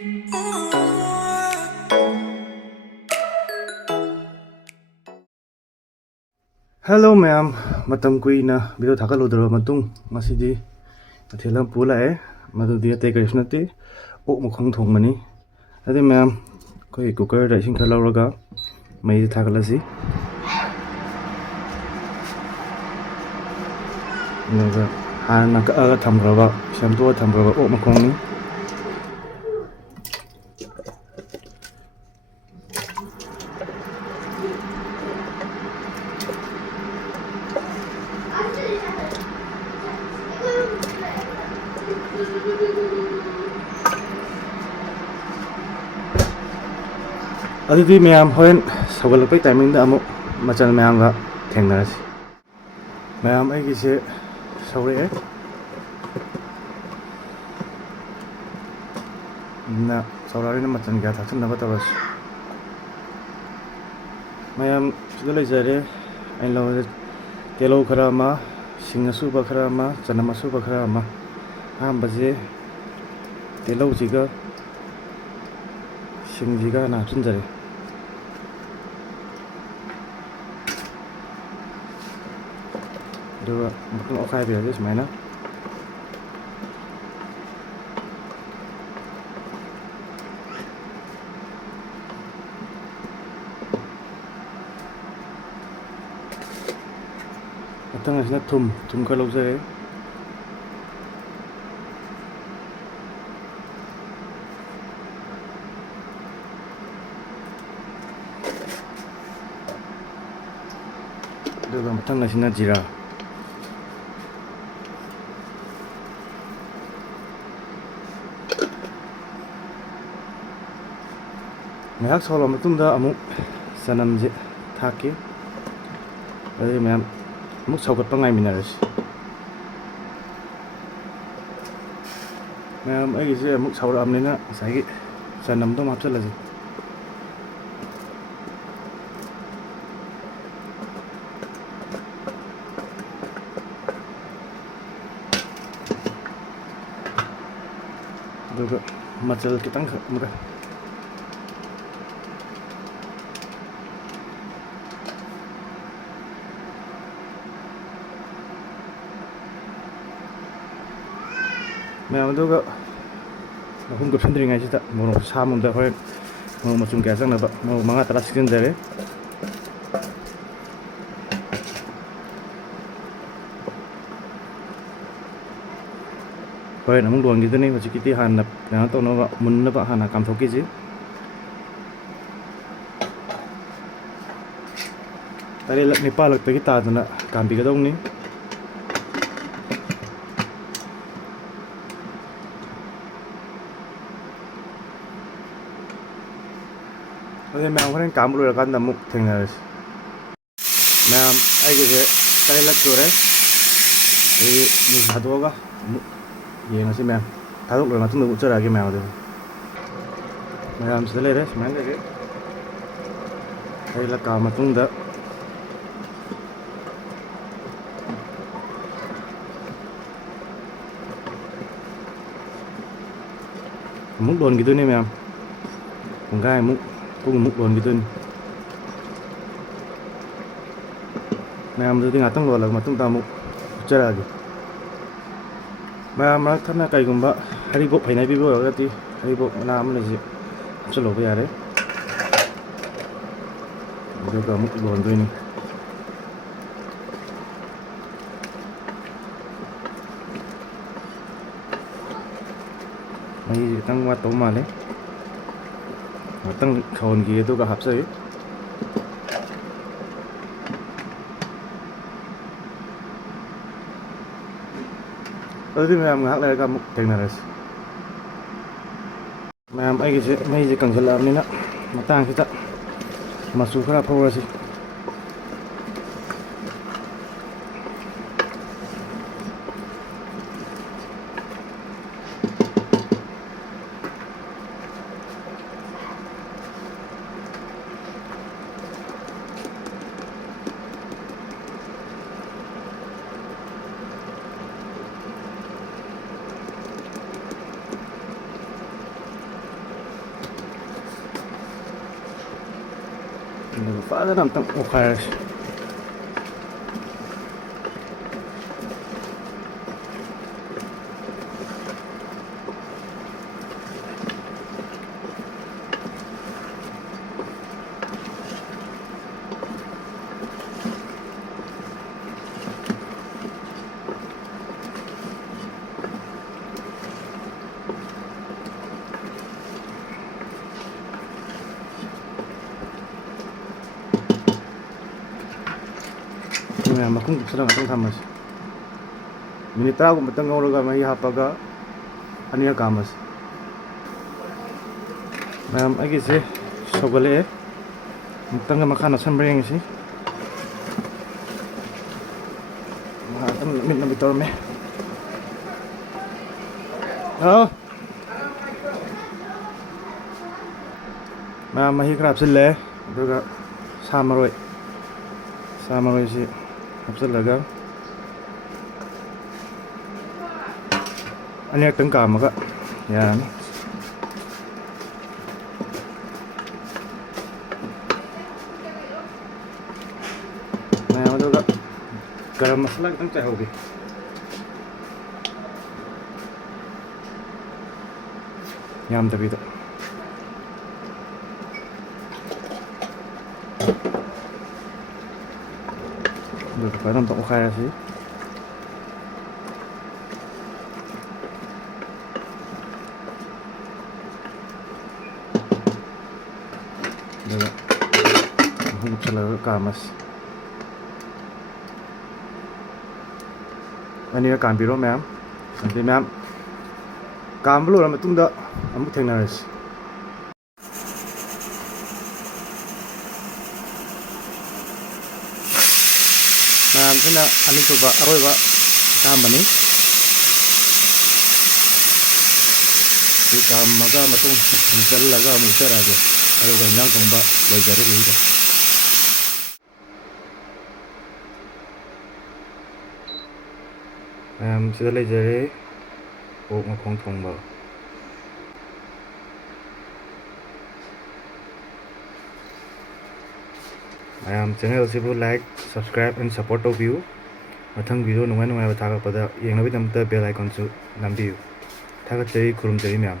Hello ma'am, matam kuina video thakaludro matung masidi thelam pula e madudi ate krishnati ok mukhang thongmani adi ma'am koi cooker da sing thalawraga mai thakalasi naga hana ka thamraba shamtu thamraba ok mukhang ni adudi ma'am hoen sagalpai timing da amuk machal ma'am ga thengnarasi ma'am ai gise saure na saurari na machal ga thachun na batabas ma'am sidalai jare ai law telo khara ma singasu ba khara ma chanamasu ba khara ma ambaje telo jiga singjiga na chunjare do mutun okai biar aja semaina matang asina thum kalau jare do matang asina jira ngahak solo matungda amuk sanamje thake adi ma'am amuk saugatpa ngai minarasi ma'am ai gise amuk sauramnina saigi sanamdo hapchalasi aduga machal kitang muka ma'am aduga mahum gapsandringai sida morok samunda hoen morok machum kya changnaba morok manga tara sikjanjare hoen amung luang gidani hojikiti hanap yang tonaba munnaba hana kamthokiji tari lak nipalak tagi taduna kambigadongni adi ma'am hoen kam loirakan amuk thengnarasi ma'am ai gise tari lak chore ni hadoga yengasi ma'am thadok loi matungda ucharagi ma'am adu ma'am sida lere semain lere tari lak ka matungda amuk don gitu nih ma'am enggak amuk don gitu nih ma'am jadi ngatang lola matung tamu ucara lagi ma'am karena kayak gumba hari bok painai bibo berarti hari bok mana mana sih selo bayar juga amuk don tuh ini ini tang wat tau male tang kawan gitu ke hapsai tadi ma'am ngak lere kamuk tengnaras ma'am ai gise mai je kangsalam ni na matang kita masuk khara phawasi fazla amtang okhayas Makhong sila nga itong tamas minitra kung batang ngawalaga may hapaga ano yung kamas ay gisi sogale batang nga makana sambayang isi makatan lamit na bitor me mahikrap sila duga samaroy si habsalaga aniyak tengka maka yan nah maduga garam masala kitang cah hobi yam tapi itu parang tak kaya sih Dapat hukum selalu kamas ini kan biro ma'am nanti ma'am kan belum lama tunda amuk teknaris ma'am sana ano to ba aroy ba kama ni kita maga matung misal laga muter aja ayo ganjang Thongba belajar gitu sudah belajar Makhong Thongba channel sibu like subscribe and support of you mathang video nungai nungai ba thaka pada yengnabidamta bell icon su nambiu thagat chei kurum chei myam